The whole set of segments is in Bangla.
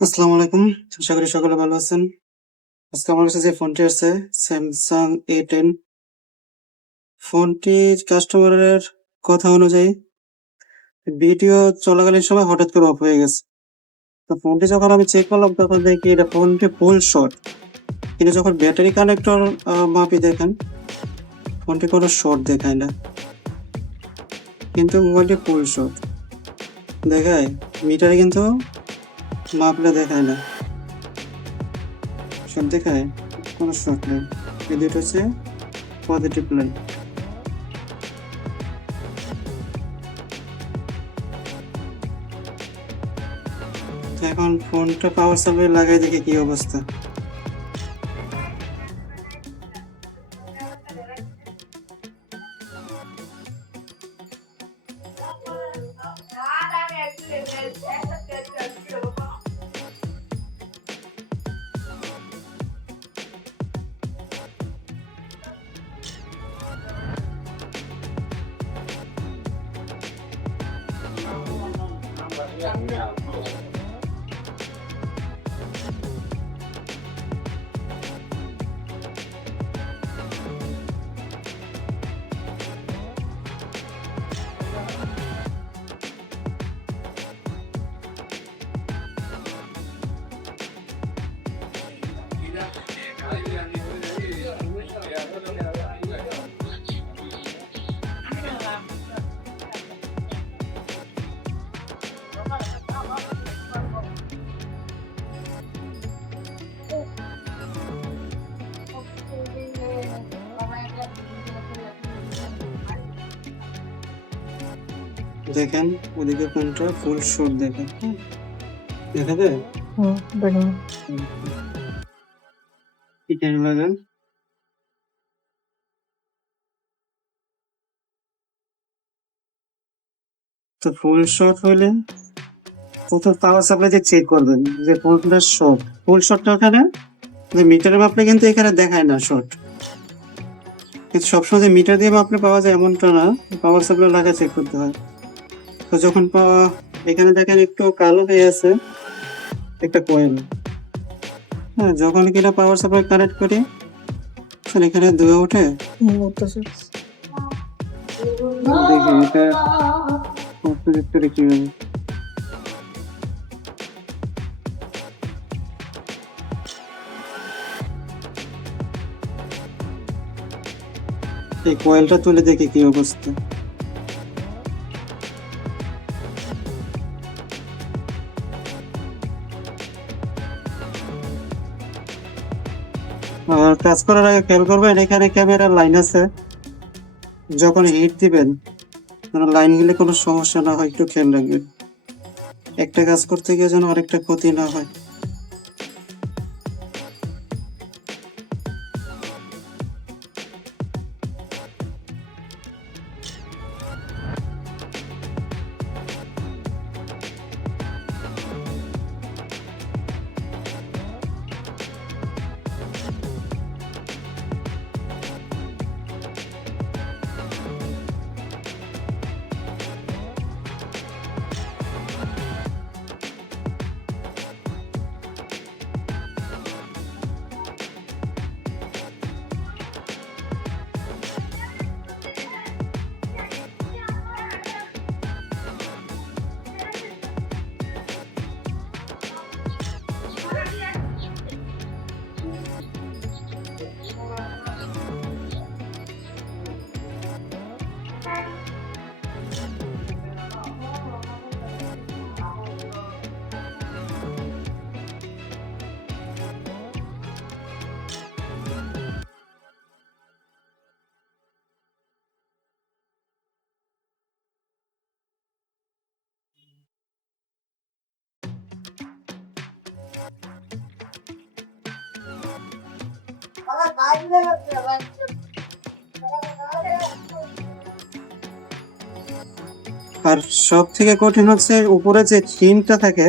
আসসালামু আলাইকুম। আশা করি সকলে ভালো আছেন। আজকে আমার কাছে যে ফোনটি আছে Samsung A10 ফোনটির কাস্টমারের কথা অনুযায়ী ভিডিও চলাকালীন সময় হঠাৎ করে অফ হয়ে গেছে। তো ফোনটি যখন আমি চেক করলাম তখন দেখি এটা ফোনটি ফুল শর্ট। কিন্তু যখন ব্যাটারি কানেক্টর মাপি দেখেন ফোনটি কোনো শর্ট দেখায় না। কিন্তু মোবাইলটি ফুল শর্ট দেখায়, মিটারে কিন্তু মাপলে দেখায় না। শর্ট দেখায়, কোনো শর্ট নেই। এই দুটো হচ্ছে পজিটিভ লাইন। এখন ফোনটা পাওয়ার সাপ্লাই লাগাই দেখি কি অবস্থা। দেখেন ওদিকে ফোনটা ফুল শট দেখেন, দেখা যায় দেখুন কি টাইম লাগান। তো ফুল শট হইলে প্রথম পাওয়ার সাপ্লাই দিয়ে চেক করবেন যে ফোনটা শর্ট। ফুল শটটা ওখানে মিটারে মাপলে কিন্তু এখানে দেখায় না শর্ট, কিন্তু সবসময় যে মিটার দিয়ে মাপলে পাওয়া যায় এমনটা না, পাওয়ার সাপ্লাই লাগা চেক করতে হয়। তো যখন এখানে দেখেন একটু কালো হয়ে আছে একটা কয়েল, হ্যাঁ, যখন কিনা পাওয়ার সাপ্লাই কানেক্ট করি তখন এখানে ধুয়ে ওঠে। উঠতেছে দেখি এটা অপোজিট করে কিভাবে। এই কয়েলটা তুলে দেখি কি অবস্থা। আর কাজ করার আগে খেয়াল করবেন এখানে ক্যামেরার লাইন আছে, যখন হিট দিবেন লাইন গেলে কোনো সমস্যা না হয় একটু খেয়াল রাখবেন, একটা কাজ করতে গিয়ে যেন আরেকটা ক্ষতি না হয়। আর সব থেকে কঠিন হচ্ছে উপরে যে টিনটা থাকে,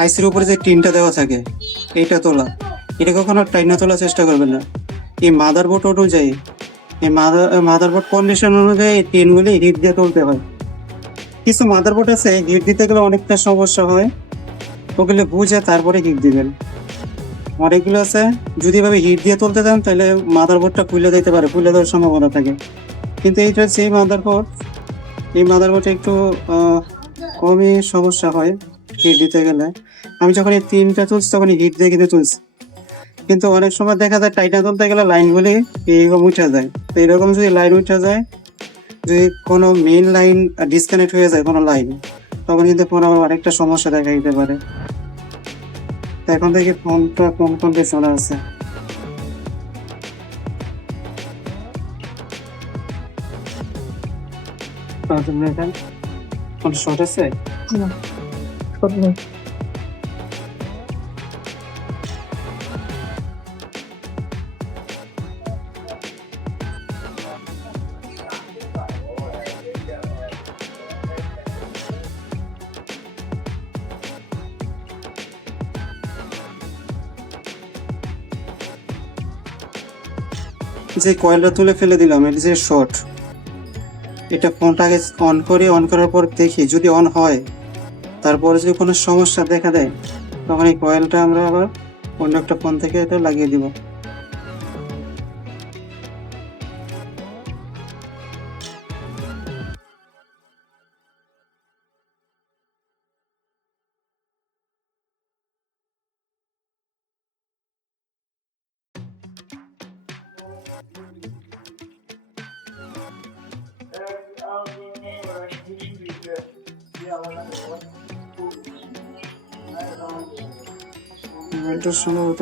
আইসির উপরে যে টিনটা দেওয়া থাকে এইটা তোলা। এটা কখনো টাইনা তোলার চেষ্টা করবেন না। এই মাদারবোর্ড অনুযায়ী, এই মাদারবোর্ড কন্ডিশন অনুযায়ী এই পিনগুলি হিট দিয়ে তুলতে হয়। কিছু মাদারবোর্ড আছে হিট দিতে গেলে অনেকটা সমস্যা হয়, ওগুলো বুঝে তারপরে হিট দিবেন। অনেকগুলো আছে যদি ভাবে হিট দিয়ে তুলতে চান তাহলে মাদারবোর্ডটা খুলে দিতে পারে, খুলে দেওয়ার সম্ভাবনা থাকে। কিন্তু এইটা হচ্ছে এই মাদারবোর্ডে একটু কমই সমস্যা হয় হিট দিতে গেলে। আমি যখন এই 3টা তুলছি তখন হিট দিয়ে কিন্তু তুলছি, কিন্তু অনেক সময় দেখা যায় টাইটা তুলতে গেলে লাইনগুলি এইরকম উঠে যায়। তো এরকম যদি লাইন উঠে যায়, যদি কোনো মেইন লাইন ডিসকানেক্ট হয়ে যায় কোনো লাইন, তখন কিন্তু ফোন আবার অনেকটা সমস্যা দেখা দিতে পারে। তো এখন থেকে ফোনটা কোন কন্ডিশনে আছে। ফোন শর্ট আছে? না, শর্ট নেই। যে কয়েলটা তুলে ফেলে দিলাম, এটা যে শর্ট, এটা ফোনটাকে অন করার পর দেখি যদি অন হয়, তারপরে যদি কোনো সমস্যা দেখা দেয় তখন এই কয়েলটা আমরা আবার অন্য একটা ফোন থেকে এটা লাগিয়ে দিব। এটার সম্ভবত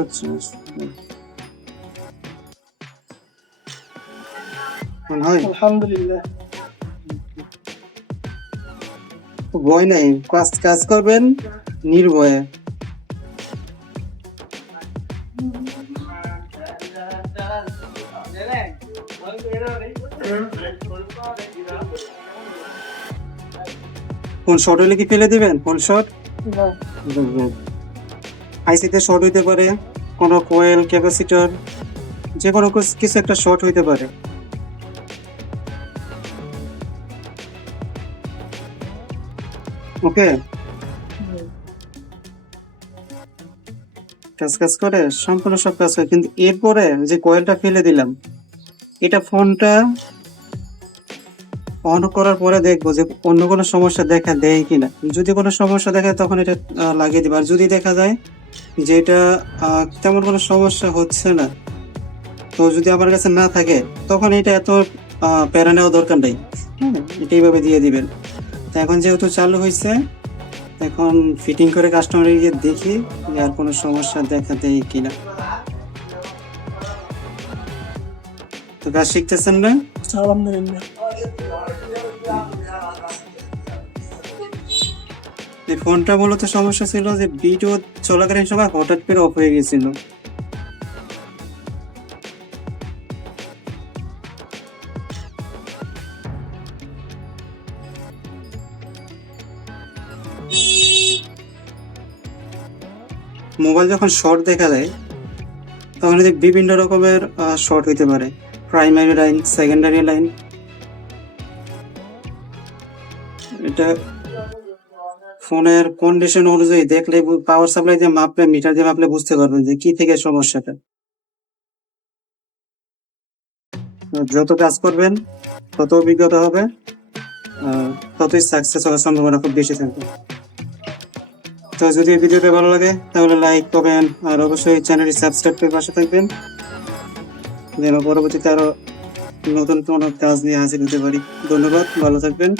মনে হয় আলহামদুলিল্লাহ। ভয় নাই, কাজ করবেন নির্ভয়ে। ফোন শর্ট হলে কি ফেলে দিবেন? ফোন শর্ট না, আইসিতে শর্ট হইতে পারে, কোনো কোয়েল ক্যাপাসিটর যে কোনো কিছু একটা শর্ট হইতে পারে। ওকে, কাজ করে সম্পূর্ণ সব কাজ হয়, কিন্তু এরপরে যে কয়েলটা ফেলে দিলাম, এটা ফোনটা অন করার পরে দেখবো যে অন্য কোনো সমস্যা দেখা দেয় কিনা। যদি কোনো সমস্যা দেখায় তখন এটা লাগিয়ে দিবা। আর যদি দেখা যায় যে এটা তেমন কোনো সমস্যা হচ্ছে না, তো যদি আমার কাছে না থাকে তখন এটা এত প্যারা নেওয়া দরকার নেই। হ্যাঁ, এটা এইভাবে দিয়ে দিবেন। তো এখন যেহেতু চালু হয়েছে, এখন ফিটিং করে কাস্টমারে গিয়ে দেখি যে আর কোনো সমস্যা দেখা দেয় কিনা। তো কাজ শিখতেছেন না? আলহামদুলিল্লাহ। এই ফোনটা মূলত সমস্যা ছিল যে ভিডিও চলাকালীন সময় হঠাৎ করে অফ হয়ে গেছিল। মোবাইল যখন শর্ট দেখা যায় তখন বিভিন্ন রকমের শর্ট হইতে পারে, প্রাইমারি লাইন, সেকেন্ডারি লাইন। এটা ফোনের কন্ডিশন অনুযায়ী দেখলে, পাওয়ার সাপ্লাই দিয়ে মাপলে, মিটার দিয়ে মাপলে বুঝতে পারবেন যে কি থেকে সমস্যাটা। যত কাজ করবেন তত অভিজ্ঞতা হবে, ততই সাকসেস হওয়ার সম্ভাবনা খুব বেশি থাকবে। তো যদি ভিডিওটা ভালো লাগে তাহলে লাইক, কমেন্ট আর অবশ্যই চ্যানেলটি সাবস্ক্রাইব করে পাশে থাকবেন, যেন পরবর্তীতে আরো নতুন কোনো কাজ নিয়ে হাজির হতে পারি। ধন্যবাদ, ভালো থাকবেন।